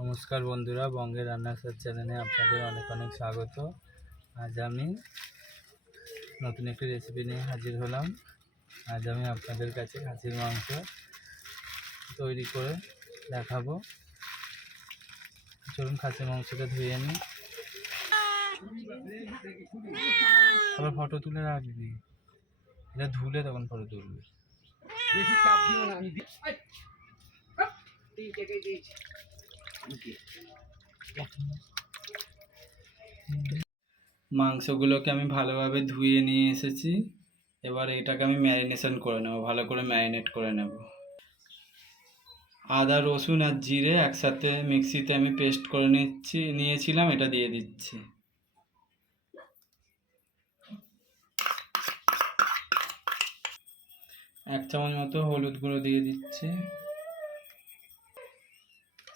নমস্কার বন্ধুরা, বঙ্গের রান্নাঘর চ্যানেলে আপনাদের অনেক অনেক স্বাগত। আজ আমি নতুন একটি রেসিপি নিয়ে হাজির হলাম। আজ আমি আপনাদের কাছে খাসির মাংস তৈরি করে দেখাবো। চলুন খাসির মাংসটা ধুয়ে নিই। আবার ফটো তুলে রাখবি, এটা ধুলে তখন ফটো তুলবি। মাংসগুলোকে আমি ভালোভাবে ধুয়ে নিয়ে এসেছি। এবার এটাকে আমি ম্যারিনেশন করে নেব, ভালো করে ম্যারিনেট করে নেব। আদা, রসুন আর জিরে একসাথে মিক্সিতে আমি পেস্ট করে নিয়েছিলাম, এটা দিয়ে দিচ্ছি। এক চামচ মতো হলুদ গুঁড়ো দিয়ে দিচ্ছি।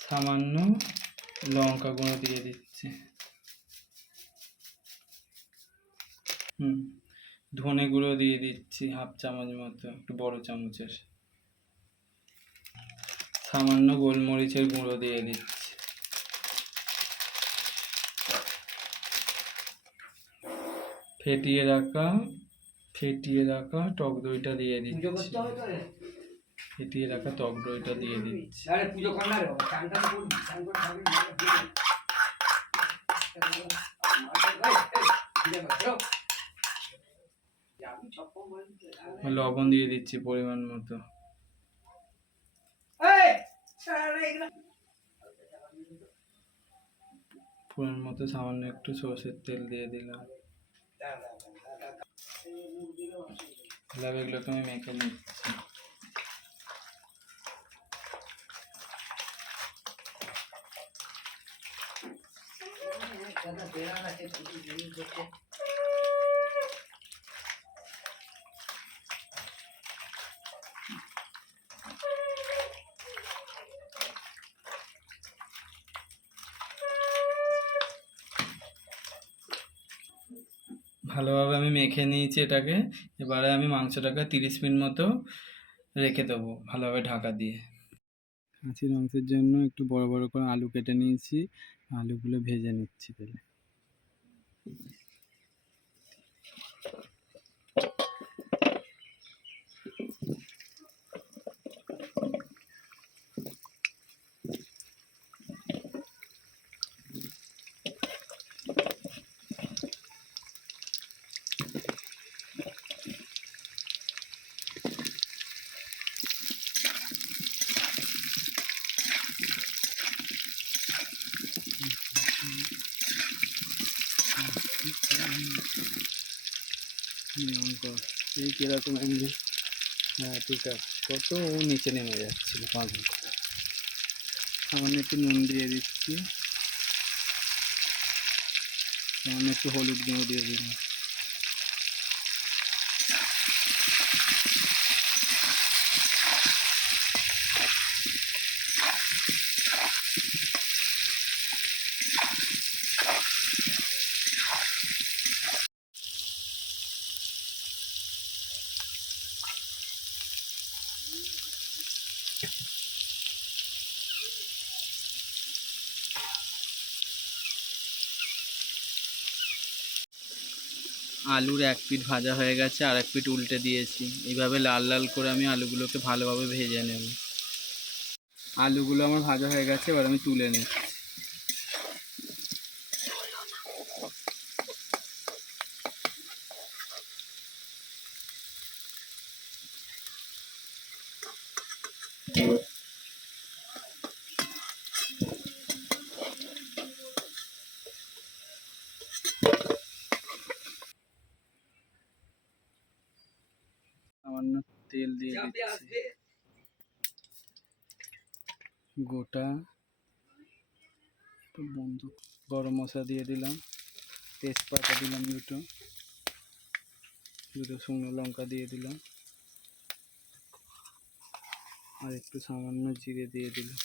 সামান্য লঙ্কা গুঁড়ো দিয়ে দিচ্ছি। ধনে গুঁড়ো দিয়ে দিচ্ছি হাফ চামচ মতো, একটু বড় চামচের। সামান্য গোলমরিচের গুঁড়ো দিয়ে দিচ্ছি। ফেটিয়ে রাখা টক দইটা দিয়ে দিচ্ছি। ফেটিয়ে রাখা টক দইটা দিয়ে দিচ্ছি। লবণ দিয়ে দিচ্ছি পরিমাণ মতো। পরিমাণ মতো সামান্য একটু সরষের তেল দিয়ে দিলাম। এগুলোকে আমি মেখে নিচ্ছি। ভালোভাবে আমি মেখে নিয়েছি এটাকে। এবারে আমি মাংসটাকে 30 মিনিট মতো রেখে দেবো ভালোভাবে ঢাকা দিয়ে। খাসির মাংসের জন্য একটু বড় বড় করে আলু কেটে নিয়েছি, আলুগুলো ভেজে নিচ্ছি তেলে। এই কিরকম অ্যাঙ্গেল? হ্যাঁ ঠিক আছে। কত ও নিচে নেমে যাচ্ছিল পাগল। সামান্য একটু নুন দিয়ে দিচ্ছি, সামান্য একটু হলুদ গুঁড়ো দিয়ে দিলাম। আলুর এক পিঠ ভাজা হয়ে গেছে, আর এক পিঠ উল্টে দিয়েছি। এইভাবে লাল লাল করে আমি আলুগুলোকে ভালোভাবে ভেজে নেব। আলুগুলো আমার ভাজা হয়ে গেছে, এবার আমি তুলে নিই। সামান্য তেল দিয়ে দিচ্ছি, গোটা গরম মশলা দিয়ে দিলাম, তেজপাতা দিলাম দুটো শুকনো লঙ্কা দিয়ে দিলাম, আর একটু সামান্য জিরে দিয়ে দিলাম।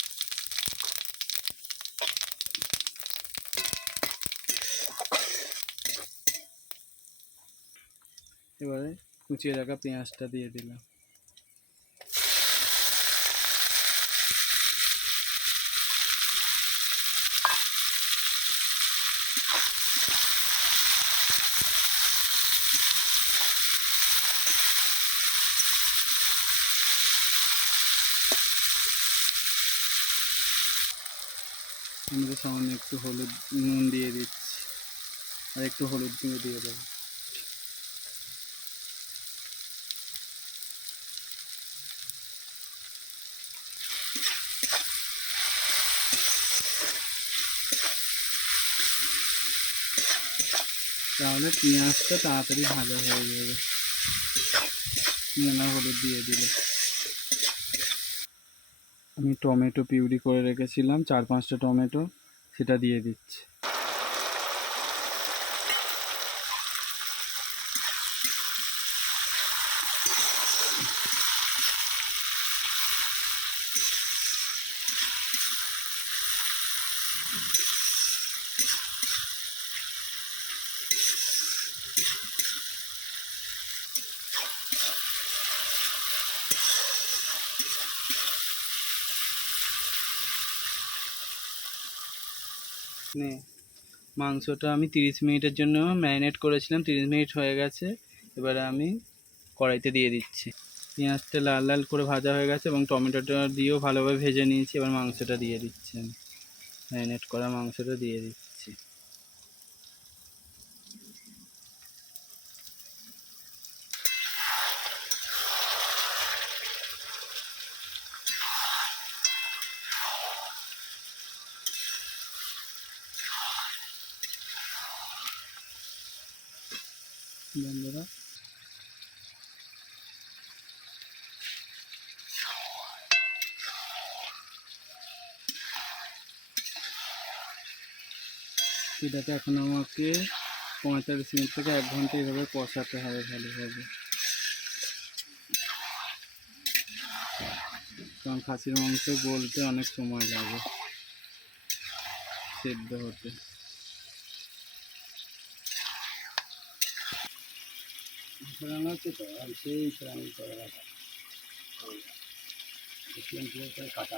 এবারে কুচিয়ে রাখা পেঁয়াজটা দিয়ে দিলাম। আমি সামান্য একটু হলুদ নুন দিয়ে দিচ্ছি, আর একটু হলুদ গুঁড়ো দিয়ে দেবো। তাহলে পেঁয়াজটা তাড়াতাড়ি ভাজা হয়ে যাবে নুন আর হলুদ দিয়ে দিলে। আমি টমেটো পিউরি করে রেখেছিলাম 4-5টা টমেটো, সেটা দিয়ে দিচ্ছি। মাংসটা আমি 30 মিনিটের জন্য ম্যারিনেট করেছিলাম, 30 মিনিট হয়ে গেছে। এবারে আমি কড়াইতে দিয়ে দিচ্ছি। পেঁয়াজটা লাল লাল করে ভাজা হয়ে গেছে এবং টমেটোটা দিয়েও ভালোভাবে ভেজে নিয়েছি। এবার মাংসটা দিয়ে দিচ্ছি, আমি ম্যারিনেট করা মাংসটা দিয়ে দিচ্ছি। বন্ধুরা, এটাকে এখন আমাকে 45 মিনিট থেকে 1 ঘন্টা এভাবে কষাতে হবে ভালোভাবে, কারণ খাসির মাংস গলতে অনেক সময় লাগে, সেদ্ধ হতে। কাটা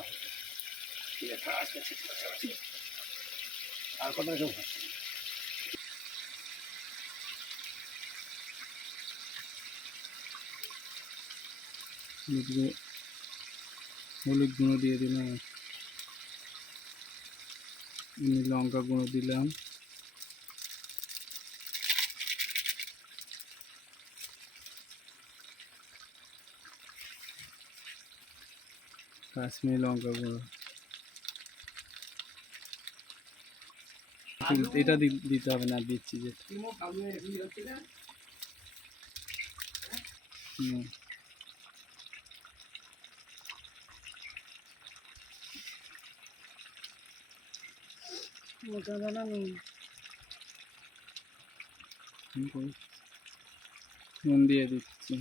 আর কথা কেউ হলুদ গুঁড়ো দিয়ে দিলাম, লঙ্কা গুঁড়ো দিলাম, কাশ্মীরি লঙ্কা গুঁড়ো, এটা দিতে হবে না, দিচ্ছি যেটা। নুন দিয়ে দিচ্ছি।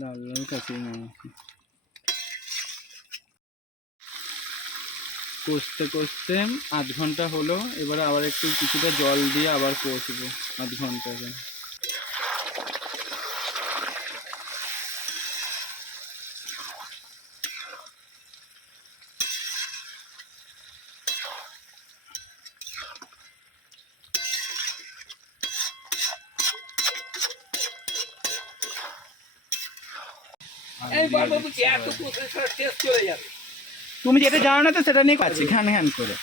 লাল লাল কাঁচির মাংস কষতে কষতে 8 ঘন্টা হলো। এবারে আবার একটু কিছুটা জল দিয়ে আবার কষবো 8 ঘন্টা। তুমি যেটা জানো না তো সেটা নিয়ে কাছে ঘ্যান ঘ্যান করে।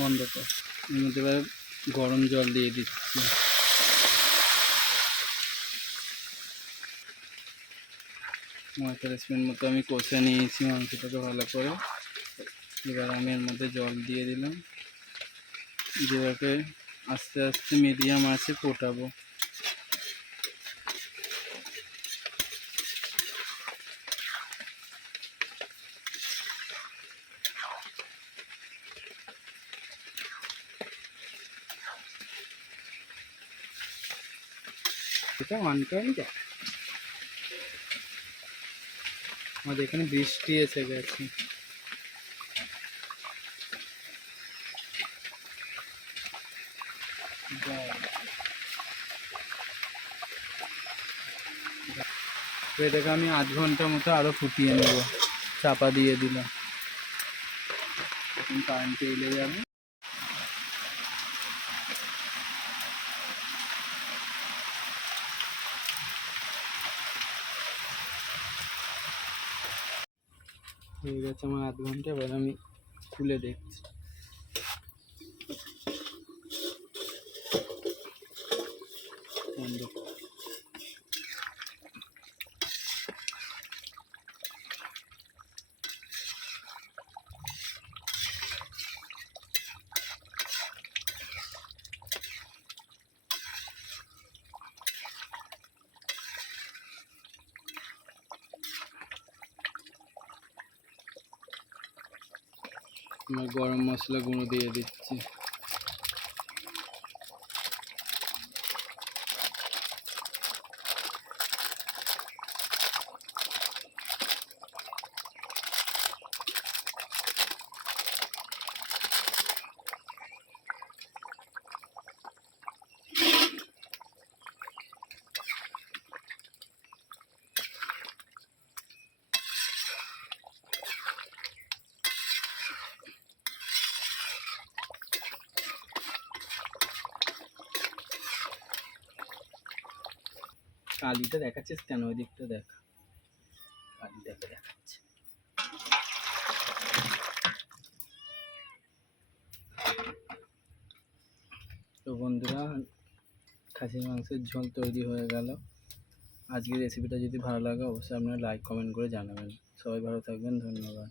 বন্ধ কর। এর মধ্যে এবার গরম জল দিয়ে দিচ্ছি। মাছের স্পুন মতো আমি কষে নিয়েছি মাংসটাকে ভালো করে। এবার আমি এর মধ্যে জল দিয়ে দিলাম, যেটাকে আস্তে আস্তে মিডিয়াম আছে ফোটাবো। এটা অন করে নি দেখ, আমাদের এখানে বৃষ্টি এসে গেছে। এটাকে আমি 8 ঘন্টা মতো আরো ফুটিয়ে নেব। চাপা দিয়ে দিলাম, এখন কারেন্ট এলে যাবে। হয়ে গেছে আমার 8 ঘন্টা। এবার আমি খুলে দেখছি। বন্ধ। আমার গরম মশলা গুঁড়ো দিয়ে দিচ্ছি। কালিটা দেখাচ্ছিস কেন? ওই দিকটা দেখ, কালিটাকে দেখাচ্ছে। তো বন্ধুরা, খাসির মাংসের ঝোল তৈরি হয়ে গেল। আজকের রেসিপিটা যদি ভালো লাগে অবশ্যই আপনারা লাইক কমেন্ট করে জানাবেন। সবাই ভালো থাকবেন, ধন্যবাদ।